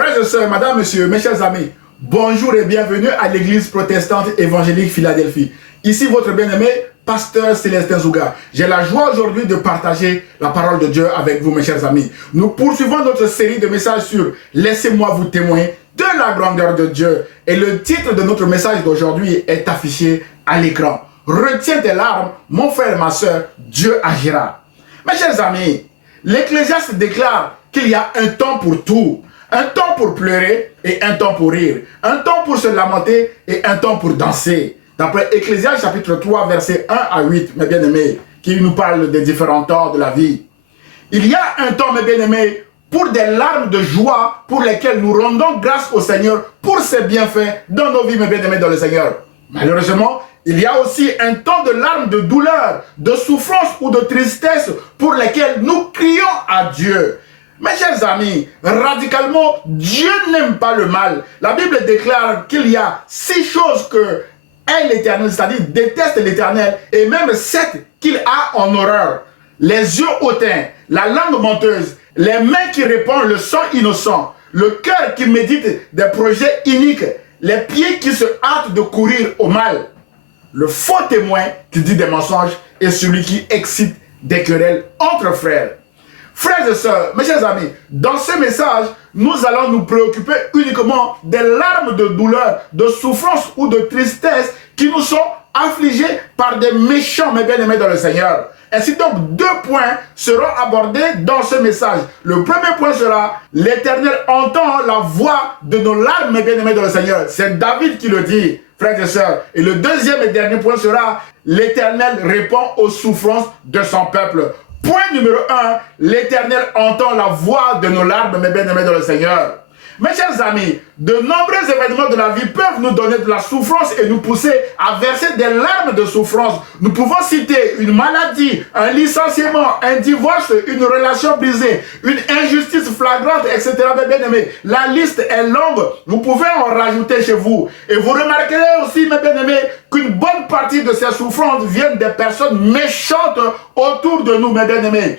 Frères et sœurs, madame, monsieur, mes chers amis, bonjour et bienvenue à l'église protestante évangélique Philadelphie. Ici votre bien-aimé, pasteur Célestin Zouga. J'ai la joie aujourd'hui de partager la parole de Dieu avec vous, mes chers amis. Nous poursuivons notre série de messages sur « Laissez-moi vous témoigner de la grandeur de Dieu ». Et le titre de notre message d'aujourd'hui est affiché à l'écran. « Retiens tes larmes, mon frère et ma soeur, Dieu agira ». Mes chers amis, l'Ecclésiaste déclare qu'il y a un temps pour tout. Un temps pour pleurer et un temps pour rire. Un temps pour se lamenter et un temps pour danser. D'après Ecclésiaste chapitre 3, versets 1 à 8, mes bien-aimés, qui nous parle des différents temps de la vie. Il y a un temps, mes bien-aimés, pour des larmes de joie pour lesquelles nous rendons grâce au Seigneur pour ses bienfaits dans nos vies, mes bien-aimés, dans le Seigneur. Malheureusement, il y a aussi un temps de larmes de douleur, de souffrance ou de tristesse pour lesquelles nous crions à Dieu. Mes chers amis, radicalement, Dieu n'aime pas le mal. La Bible déclare qu'il y a 6 choses que est l'Éternel, c'est-à-dire déteste l'Éternel, et même 7 qu'il a en horreur. Les yeux hautains, la langue menteuse, les mains qui répandent le sang innocent, le cœur qui médite des projets iniques, les pieds qui se hâtent de courir au mal, le faux témoin qui dit des mensonges et celui qui excite des querelles entre frères. Frères et sœurs, mes chers amis, dans ce message, nous allons nous préoccuper uniquement des larmes de douleur, de souffrance ou de tristesse qui nous sont affligés par des méchants, mes bien-aimés dans le Seigneur. Ainsi donc, 2 points seront abordés dans ce message. Le premier point sera, l'Éternel entend la voix de nos larmes, mes bien-aimés dans le Seigneur. C'est David qui le dit, frères et sœurs. Et le deuxième et dernier point sera, l'Éternel répond aux souffrances de son peuple. Point numéro 1, l'Éternel entend la voix de nos larmes, mes bien-aimés dans le Seigneur. Mes chers amis, de nombreux événements de la vie peuvent nous donner de la souffrance et nous pousser à verser des larmes de souffrance. Nous pouvons citer une maladie, un licenciement, un divorce, une relation brisée, une injustice flagrante, etc. Mes bien-aimés, la liste est longue. Vous pouvez en rajouter chez vous. Et vous remarquerez aussi, mes bien-aimés, qu'une bonne partie de ces souffrances viennent des personnes méchantes autour de nous, mes bien-aimés.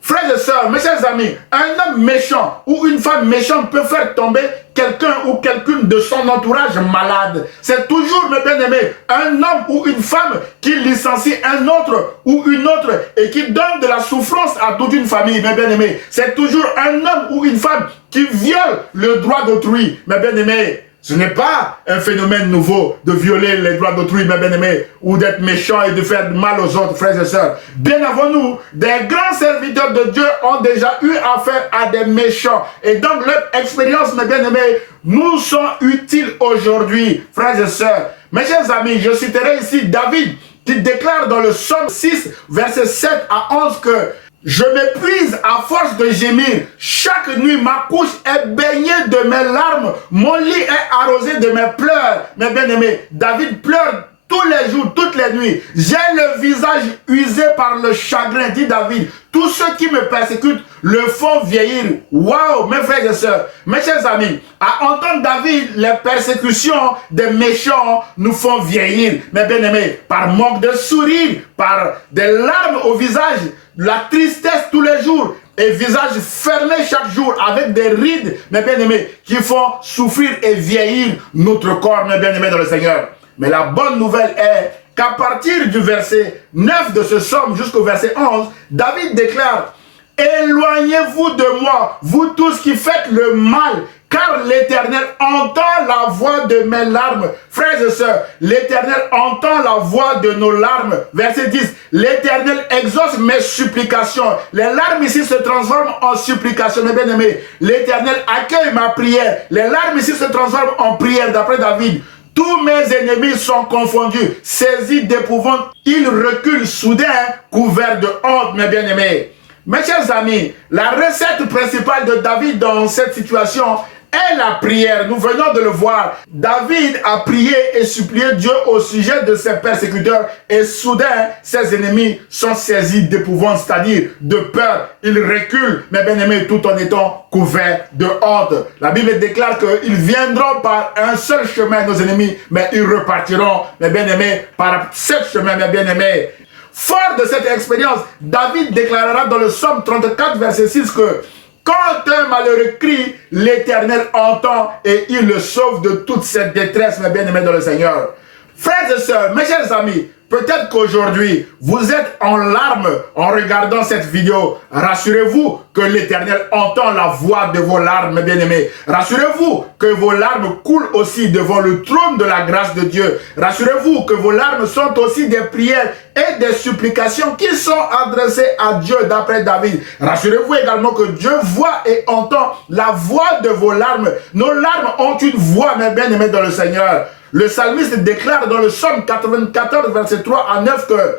Frères et sœurs, mes chers amis, un homme méchant ou une femme méchante peut faire tomber quelqu'un ou quelqu'une de son entourage malade. C'est toujours, mes bien-aimés, un homme ou une femme qui licencie un autre ou une autre et qui donne de la souffrance à toute une famille, mes bien-aimés. C'est toujours un homme ou une femme qui viole le droit d'autrui, mes bien-aimés. Ce n'est pas un phénomène nouveau de violer les droits d'autrui, mes bien-aimés, ou d'être méchant et de faire du mal aux autres, frères et sœurs. Bien avant nous, des grands serviteurs de Dieu ont déjà eu affaire à des méchants. Et donc leur expérience, mes bien-aimés, nous sont utiles aujourd'hui, frères et sœurs. Mes chers amis, je citerai ici David qui déclare dans le psaume 6, versets 7 à 11 que je m'épuise à force de gémir. Chaque nuit, ma couche est baignée de mes larmes. Mon lit est arrosé de mes pleurs. Mes bien-aimés, David pleure tous les jours, toutes les nuits. J'ai le visage usé par le chagrin, dit David. Tous ceux qui me persécutent le font vieillir. Waouh, mes frères et sœurs, mes chers amis, à entendre David, les persécutions des méchants nous font vieillir. Mes bien-aimés, par manque de sourire, par des larmes au visage, la tristesse tous les jours, et visage fermé chaque jour avec des rides, mes bien-aimés, qui font souffrir et vieillir notre corps, mes bien-aimés dans le Seigneur. Mais la bonne nouvelle est qu'à partir du verset 9 de ce psaume jusqu'au verset 11, David déclare « Éloignez-vous de moi, vous tous qui faites le mal, car l'Éternel entend la voix de mes larmes. » Frères et sœurs, l'Éternel entend la voix de nos larmes. Verset 10, « L'Éternel exauce mes supplications. » Les larmes ici se transforment en supplications, mes bien-aimés. L'Éternel accueille ma prière. Les larmes ici se transforment en prière, d'après David. Tous mes ennemis sont confondus, saisis d'épouvante, ils reculent soudain, couverts de honte, mes bien-aimés. Mes chers amis, la recette principale de David dans cette situation est la prière. Nous venons de le voir. David a prié et supplié Dieu au sujet de ses persécuteurs et soudain, ses ennemis sont saisis d'épouvante, c'est-à-dire de peur. Ils reculent, mes bien-aimés, tout en étant couverts de honte. La Bible déclare qu'ils viendront par un seul chemin, nos ennemis, mais ils repartiront, mes bien-aimés, par 7 chemins, mes bien-aimés. Fort de cette expérience, David déclarera dans le psaume 34, verset 6 que Quand un malheureux crie, l'Éternel entend et il le sauve de toute cette détresse, mes bien-aimés dans le Seigneur. Frères et sœurs, mes chers amis, peut-être qu'aujourd'hui, vous êtes en larmes en regardant cette vidéo. Rassurez-vous que l'Éternel entend la voix de vos larmes, mes bien-aimés. Rassurez-vous que vos larmes coulent aussi devant le trône de la grâce de Dieu. Rassurez-vous que vos larmes sont aussi des prières et des supplications qui sont adressées à Dieu d'après David. Rassurez-vous également que Dieu voit et entend la voix de vos larmes. Nos larmes ont une voix, mes bien-aimés dans le Seigneur. Le psalmiste déclare dans le psaume 94, verset 3 à 9 que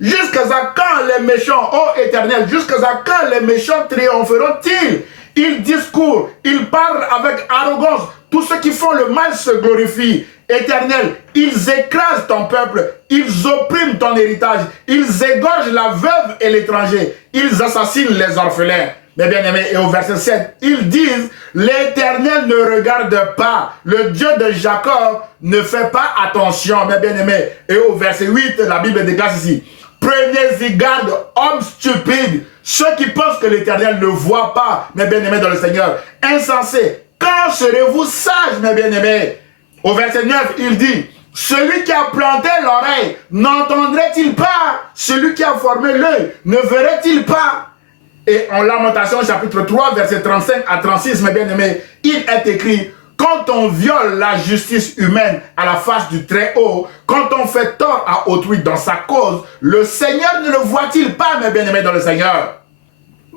jusqu'à quand les méchants, ô Éternel, jusqu'à quand les méchants triompheront-ils? Ils discourent, ils parlent avec arrogance. Tous ceux qui font le mal se glorifient. Éternel, ils écrasent ton peuple, ils oppriment ton héritage, ils égorgent la veuve et l'étranger, ils assassinent les orphelins. Mes bien-aimés, et au verset 7, ils disent, l'Éternel ne regarde pas, le Dieu de Jacob ne fait pas attention, mes bien-aimés. Et au verset 8, la Bible déclare ici, prenez-y garde, hommes stupides, ceux qui pensent que l'Éternel ne voit pas, mes bien-aimés dans le Seigneur. Insensés, quand serez-vous sages, mes bien-aimés? Au verset 9, il dit, celui qui a planté l'oreille, n'entendrait-il pas? Celui qui a formé l'œil, ne verrait-il pas? Et en Lamentation chapitre 3, verset 35 à 36, mes bien-aimés, il est écrit, quand on viole la justice humaine à la face du Très-Haut, quand on fait tort à autrui dans sa cause, le Seigneur ne le voit-il pas, mes bien-aimés dans le Seigneur?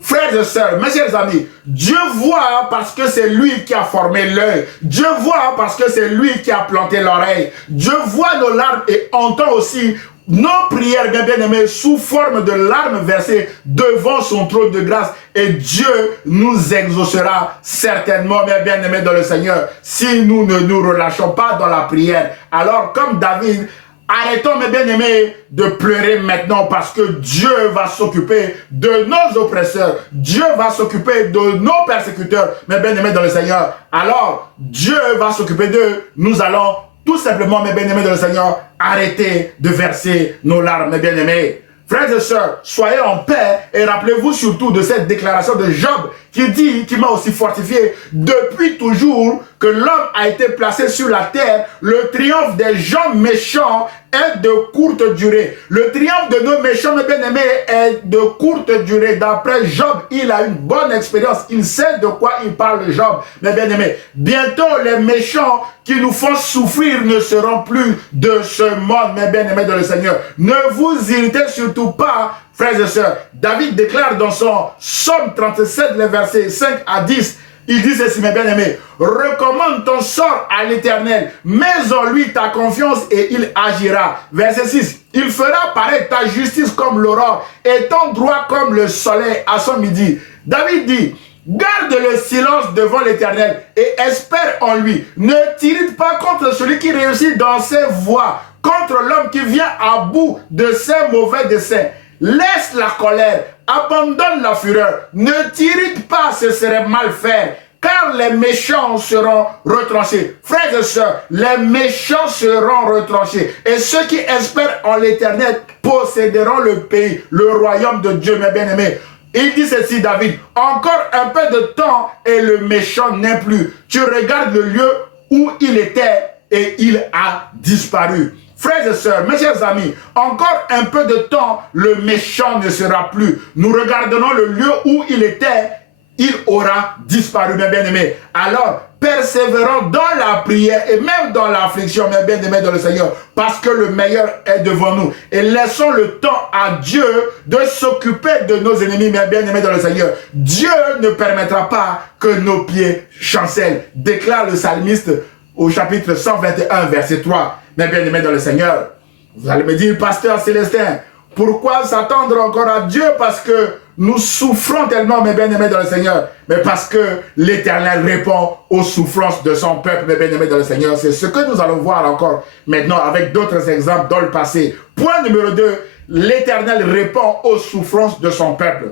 Frères et sœurs, mes chers amis, Dieu voit parce que c'est lui qui a formé l'œil. Dieu voit parce que c'est lui qui a planté l'oreille. Dieu voit nos larmes et entend aussi nos prières, bien-aimés, sous forme de larmes versées devant son trône de grâce. Et Dieu nous exaucera certainement, mes bien-aimés dans le Seigneur, si nous ne nous relâchons pas dans la prière. Alors, comme David, arrêtons, mes bien-aimés, de pleurer maintenant parce que Dieu va s'occuper de nos oppresseurs. Dieu va s'occuper de nos persécuteurs, mes bien-aimés dans le Seigneur. Alors, Dieu va s'occuper d'eux. Nous allons tout simplement, mes bien-aimés dans le Seigneur, arrêter de verser nos larmes, mes bien-aimés. Frères et sœurs, soyez en paix et rappelez-vous surtout de cette déclaration de Job qui dit, qui m'a aussi fortifié, depuis toujours que l'homme a été placé sur la terre, le triomphe des gens méchants est de courte durée. Le triomphe de nos méchants, mes bien-aimés, est de courte durée. D'après Job, il a une bonne expérience. Il sait de quoi il parle, Job, mes bien-aimés. Bientôt, les méchants qui nous font souffrir ne seront plus de ce monde, mes bien-aimés dans le Seigneur. Ne vous irritez surtout pas, frères et sœurs. David déclare dans son psaume 37, les versets 5 à 10, il dit ceci, mes bien-aimés, recommande ton sort à l'Éternel, mets en lui ta confiance et il agira. Verset 6, il fera paraître ta justice comme l'aurore et ton droit comme le soleil à son midi. David dit, garde le silence devant l'Éternel et espère en lui. Ne t'irrite pas contre celui qui réussit dans ses voies, contre l'homme qui vient à bout de ses mauvais desseins. Laisse la colère, abandonne la fureur, ne t'irrite pas, ce serait mal faire, car les méchants seront retranchés. Frères et sœurs, les méchants seront retranchés. Et ceux qui espèrent en l'Éternel posséderont le pays, le royaume de Dieu, mes bien-aimés. Il dit ceci, David, encore un peu de temps et le méchant n'est plus. Tu regardes le lieu où il était et il a disparu. Frères et sœurs, mes chers amis, encore un peu de temps, le méchant ne sera plus. Nous regarderons le lieu où il était, il aura disparu, mes bien-aimés. Alors, persévérons dans la prière et même dans l'affliction, mes bien-aimés dans le Seigneur, parce que le meilleur est devant nous. Et laissons le temps à Dieu de s'occuper de nos ennemis, mes bien-aimés dans le Seigneur. Dieu ne permettra pas que nos pieds chancellent, déclare le psalmiste au chapitre 121, verset 3. Mes bien-aimés dans le Seigneur, vous allez me dire, pasteur Célestin, pourquoi s'attendre encore à Dieu? Parce que nous souffrons tellement, mes bien-aimés dans le Seigneur. Mais parce que l'Éternel répond aux souffrances de son peuple, mes bien-aimés dans le Seigneur. C'est ce que nous allons voir encore maintenant avec d'autres exemples dans le passé. Point numéro 2, l'Éternel répond aux souffrances de son peuple.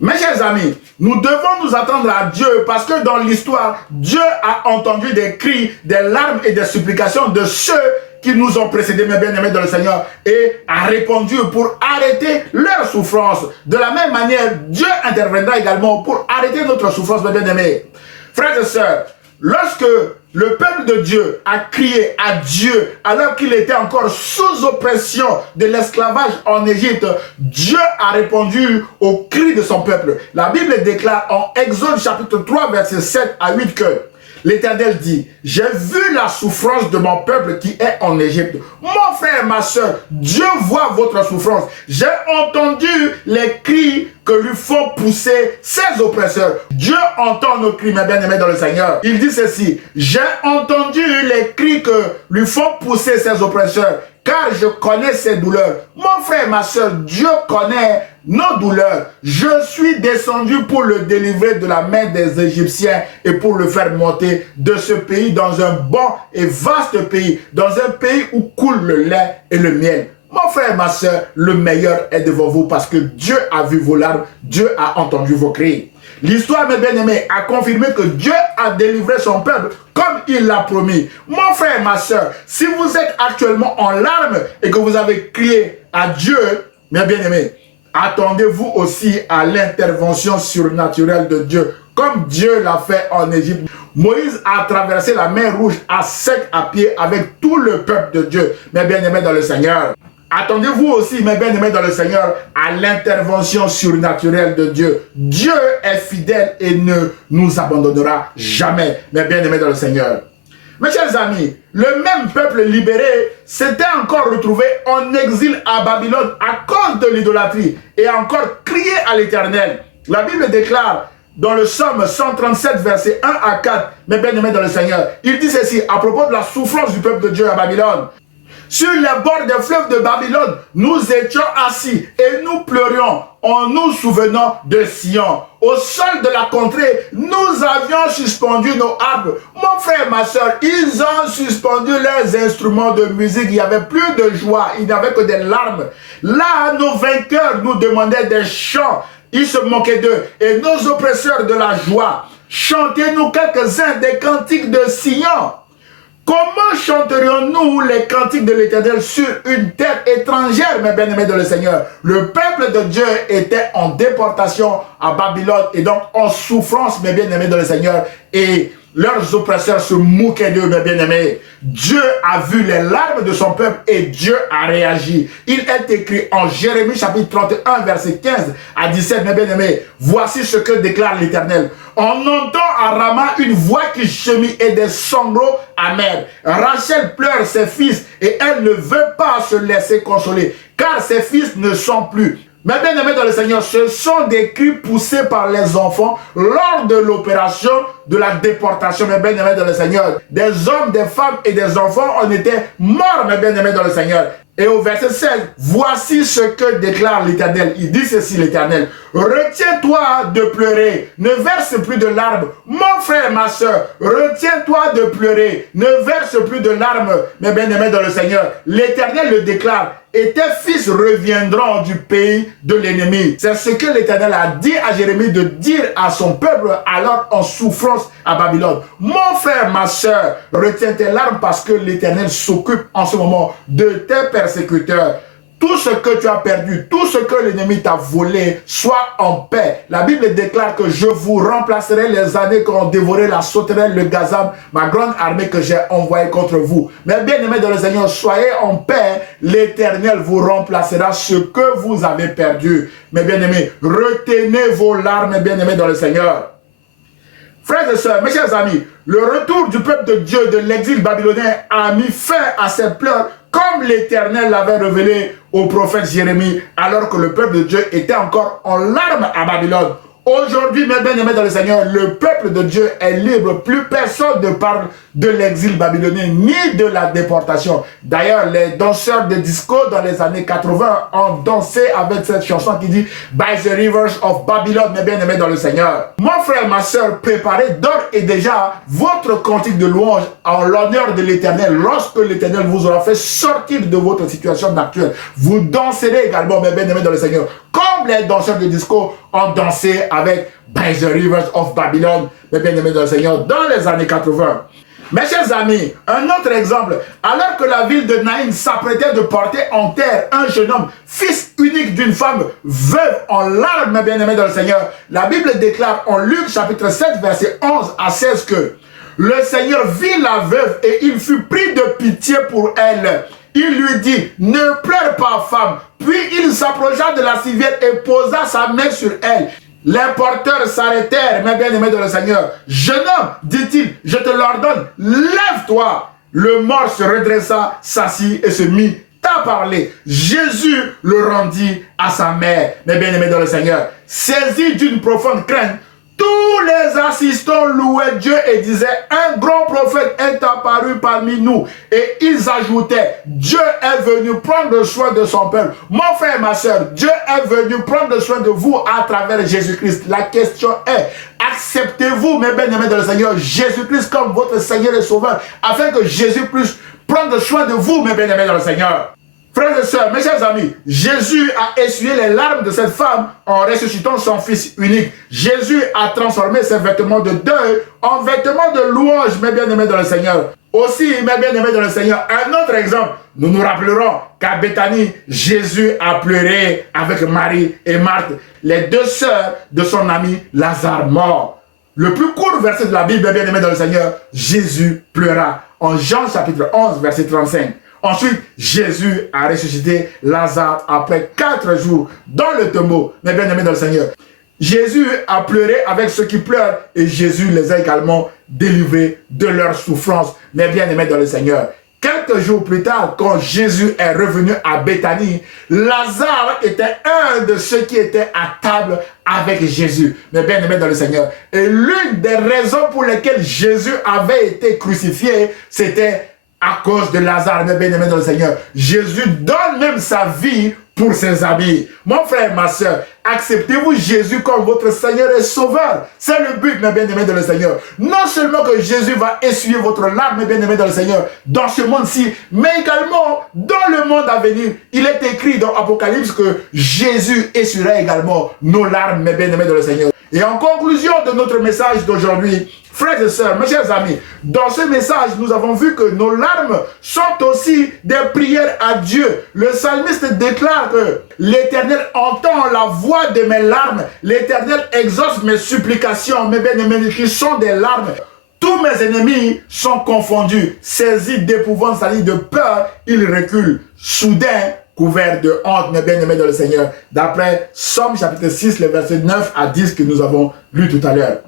Mes chers amis, nous devons nous attendre à Dieu parce que dans l'histoire, Dieu a entendu des cris, des larmes et des supplications de ceux qui nous ont précédés, mes bien-aimés dans le Seigneur, et a répondu pour arrêter leur souffrance. De la même manière, Dieu interviendra également pour arrêter notre souffrance, mes bien-aimés. Frères et sœurs, lorsque le peuple de Dieu a crié à Dieu alors qu'il était encore sous oppression de l'esclavage en Égypte, Dieu a répondu au cri de son peuple. La Bible déclare en Exode chapitre 3 versets 7 à 8 que l'Éternel dit, j'ai vu la souffrance de mon peuple qui est en Égypte. Mon frère, ma soeur, Dieu voit votre souffrance. J'ai entendu les cris que lui font pousser ses oppresseurs. Dieu entend nos cris, mes bien-aimés dans le Seigneur. Il dit ceci, j'ai entendu les cris que lui font pousser ses oppresseurs, car je connais ses douleurs. Mon frère, ma soeur, Dieu connaît nos douleurs. Je suis descendu pour le délivrer de la main des Égyptiens et pour le faire monter de ce pays dans un bon et vaste pays, dans un pays où coule le lait et le miel. Mon frère, ma soeur, le meilleur est devant vous parce que Dieu a vu vos larmes, Dieu a entendu vos cris. L'histoire, mes bien-aimés, a confirmé que Dieu a délivré son peuple comme il l'a promis. Mon frère, ma soeur, si vous êtes actuellement en larmes et que vous avez crié à Dieu, mes bien-aimés, attendez-vous aussi à l'intervention surnaturelle de Dieu, comme Dieu l'a fait en Égypte. Moïse a traversé la mer Rouge à sec à pied avec tout le peuple de Dieu, mes bien-aimés dans le Seigneur. Attendez-vous aussi, mes bien-aimés dans le Seigneur, à l'intervention surnaturelle de Dieu. Dieu est fidèle et ne nous abandonnera jamais, mes bien-aimés dans le Seigneur. Mes chers amis, le même peuple libéré s'était encore retrouvé en exil à Babylone à cause de l'idolâtrie et a encore crié à l'Éternel. La Bible déclare dans le psaume 137, versets 1 à 4, mes bien-aimés dans le Seigneur, il dit ceci à propos de la souffrance du peuple de Dieu à Babylone. Sur les bords des fleuves de Babylone, nous étions assis et nous pleurions en nous souvenant de Sion. Au sol de la contrée, nous avions suspendu nos harpes. Mon frère, ma soeur, ils ont suspendu leurs instruments de musique. Il n'y avait plus de joie, il n'y avait que des larmes. Là, nos vainqueurs nous demandaient des chants. Ils se moquaient d'eux. Et nos oppresseurs de la joie, chantez-nous quelques-uns des cantiques de Sion. Comment chanterions-nous les cantiques de l'Éternel sur une terre étrangère, mes bien-aimés de le Seigneur? Le peuple de Dieu était en déportation à Babylone et donc en souffrance, mes bien-aimés de le Seigneur. Et leurs oppresseurs se moquaient d'eux, mes bien-aimés. Dieu a vu les larmes de son peuple et Dieu a réagi. Il est écrit en Jérémie chapitre 31, verset 15 à 17, mes bien-aimés. Voici ce que déclare l'Éternel. On entend à Rama une voix qui gémit et des sanglots amers. Rachel pleure ses fils et elle ne veut pas se laisser consoler, car ses fils ne sont plus. Mes bien-aimés dans le Seigneur, ce sont des cris poussés par les enfants lors de l'opération de la déportation, mes bien-aimés dans le Seigneur. Des hommes, des femmes et des enfants en étaient morts, mes bien-aimés dans le Seigneur. Et au verset 16, voici ce que déclare l'Éternel. Il dit ceci, l'Éternel. Retiens-toi de pleurer, ne verse plus de larmes. Mon frère, ma soeur, retiens-toi de pleurer, ne verse plus de larmes, mes bien-aimés dans le Seigneur. L'Éternel le déclare. Et tes fils reviendront du pays de l'ennemi. C'est ce que l'Éternel a dit à Jérémie de dire à son peuple alors en souffrance à Babylone. Mon frère, ma soeur, retiens tes larmes parce que l'Éternel s'occupe en ce moment de tes persécuteurs. Tout ce que tu as perdu, tout ce que l'ennemi t'a volé, sois en paix. La Bible déclare que je vous remplacerai les années qu'ont dévoré la sauterelle, le gazam, ma grande armée que j'ai envoyée contre vous. Mais bien aimés dans le Seigneur, soyez en paix. L'Éternel vous remplacera ce que vous avez perdu. Mes bien-aimés, retenez vos larmes, bien aimés dans le Seigneur. Frères et sœurs, mes chers amis, le retour du peuple de Dieu de l'exil babylonien a mis fin à ses pleurs comme l'Éternel l'avait révélé au prophète Jérémie alors que le peuple de Dieu était encore en larmes à Babylone. Aujourd'hui, mes bien-aimés dans le Seigneur, le peuple de Dieu est libre. Plus personne ne parle de l'exil babylonien ni de la déportation. D'ailleurs, les danseurs de disco dans les années 80 ont dansé avec cette chanson qui dit « By the rivers of Babylon », mes bien-aimés dans le Seigneur. Mon frère, ma soeur, préparez d'ores et déjà votre cantique de louange en l'honneur de l'Éternel. Lorsque l'Éternel vous aura fait sortir de votre situation actuelle, vous danserez également, mes bien-aimés dans le Seigneur, comme les danseurs de disco ont dansé avec By the Rivers of Babylon, mes bien-aimés dans le Seigneur, dans les années 80. Mes chers amis, un autre exemple, alors que la ville de Naïm s'apprêtait de porter en terre un jeune homme, fils unique d'une femme veuve en larmes, mes bien-aimés dans le Seigneur, la Bible déclare en Luc chapitre 7, verset 11 à 16 que le Seigneur vit la veuve et il fut pris de pitié pour elle. Il lui dit, ne pleure pas, femme. Puis il s'approcha de la civière et posa sa main sur elle. Les porteurs s'arrêtèrent, mes bien-aimés dans le Seigneur. Jeune homme, dit-il, je te l'ordonne, lève-toi. Le mort se redressa, s'assit et se mit à parler. Jésus le rendit à sa mère, mes bien-aimés dans le Seigneur. Saisi d'une profonde crainte, tous les assistants louaient Dieu et disaient, un grand prophète est apparu parmi nous. Et ils ajoutaient, Dieu est venu prendre soin de son peuple. Mon frère, ma soeur, Dieu est venu prendre soin de vous à travers Jésus-Christ. La question est, acceptez-vous, mes bien-aimés dans le Seigneur, Jésus-Christ comme votre Seigneur et Sauveur, afin que Jésus puisse prendre soin de vous, mes bien-aimés dans le Seigneur. Frères et sœurs, mes chers amis, Jésus a essuyé les larmes de cette femme en ressuscitant son fils unique. Jésus a transformé ses vêtements de deuil en vêtements de louange, mes bien-aimés dans le Seigneur. Aussi, mes bien-aimés dans le Seigneur, un autre exemple, nous nous rappellerons qu'à Béthanie, Jésus a pleuré avec Marie et Marthe, les deux sœurs de son ami Lazare mort. Le plus court verset de la Bible, mes bien-aimés dans le Seigneur, Jésus pleura. En Jean chapitre 11, verset 35. Ensuite, Jésus a ressuscité Lazare après 4 jours dans le tombeau, mes bien-aimés dans le Seigneur. Jésus a pleuré avec ceux qui pleurent et Jésus les a également délivrés de leur souffrance, mes bien-aimés dans le Seigneur. Quelques jours plus tard, quand Jésus est revenu à Béthanie, Lazare était un de ceux qui étaient à table avec Jésus, mes bien-aimés dans le Seigneur. Et l'une des raisons pour lesquelles Jésus avait été crucifié, c'était à cause de Lazare, mes bien-aimés dans le Seigneur. Jésus donne même sa vie pour ses amis. Mon frère, ma soeur, acceptez-vous Jésus comme votre Seigneur et Sauveur. C'est le but, mes bien-aimés dans le Seigneur. Non seulement que Jésus va essuyer votre larme, mes bien-aimés dans le Seigneur, dans ce monde-ci, mais également dans le monde à venir. Il est écrit dans Apocalypse que Jésus essuiera également nos larmes, mes bien-aimés dans le Seigneur. Et en conclusion de notre message d'aujourd'hui, frères et sœurs, mes chers amis, dans ce message, nous avons vu que nos larmes sont aussi des prières à Dieu. Le psalmiste déclare que l'Éternel entend la voix de mes larmes, l'Éternel exauce mes supplications, mes bien-aimés qui sont des larmes. Tous mes ennemis sont confondus, saisis d'épouvante, salis de peur, ils reculent. Soudain, couverts de honte, mes bien-aimés dans le Seigneur, d'après Somme chapitre 6, les versets 9 à 10 que nous avons lus tout à l'heure.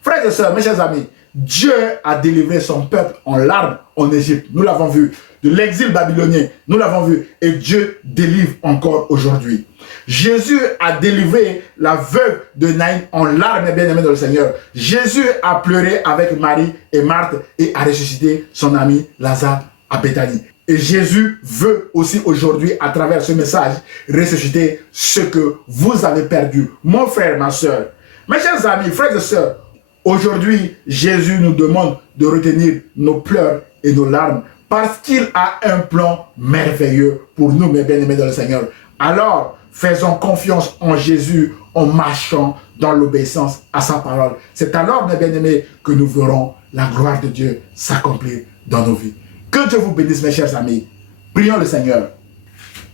Frères et sœurs, mes chers amis, Dieu a délivré son peuple en larmes en Égypte. Nous l'avons vu. De l'exil babylonien, nous l'avons vu. Et Dieu délivre encore aujourd'hui. Jésus a délivré la veuve de Naïm en larmes, mes bien-aimés dans le Seigneur. Jésus a pleuré avec Marie et Marthe et a ressuscité son ami Lazare à Béthanie. Et Jésus veut aussi aujourd'hui, à travers ce message, ressusciter ce que vous avez perdu. Mon frère, ma soeur, mes chers amis, frères et sœurs, aujourd'hui, Jésus nous demande de retenir nos pleurs et nos larmes parce qu'il a un plan merveilleux pour nous, mes bien-aimés dans le Seigneur. Alors, faisons confiance en Jésus en marchant dans l'obéissance à sa parole. C'est alors, mes bien-aimés, que nous verrons la gloire de Dieu s'accomplir dans nos vies. Que Dieu vous bénisse, mes chers amis. Prions le Seigneur.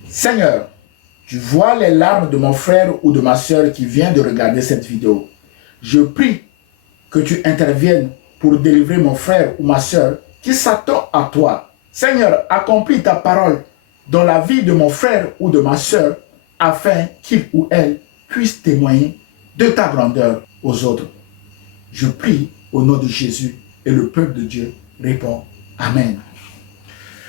Seigneur, tu vois les larmes de mon frère ou de ma soeur qui vient de regarder cette vidéo. Je prie que tu interviennes pour délivrer mon frère ou ma soeur qui s'attend à toi. Seigneur, accomplis ta parole dans la vie de mon frère ou de ma soeur afin qu'il ou elle puisse témoigner de ta grandeur aux autres. Je prie au nom de Jésus et le peuple de Dieu répond Amen.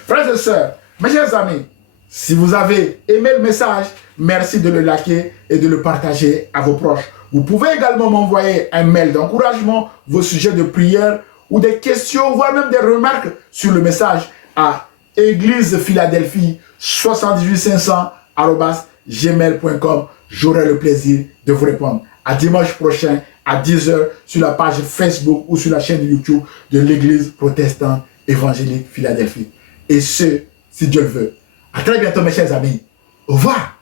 Frères et sœurs, mes chers amis, si vous avez aimé le message, merci de le liker et de le partager à vos proches. Vous pouvez également m'envoyer un mail d'encouragement, vos sujets de prière ou des questions, voire même des remarques sur le message à église-philadelphie 78500@gmail.com. J'aurai le plaisir de vous répondre. À dimanche prochain à 10 h sur la page Facebook ou sur la chaîne YouTube de l'église protestante évangélique Philadelphie. Et ce, si Dieu le veut. À très bientôt, mes chers amis. Au revoir.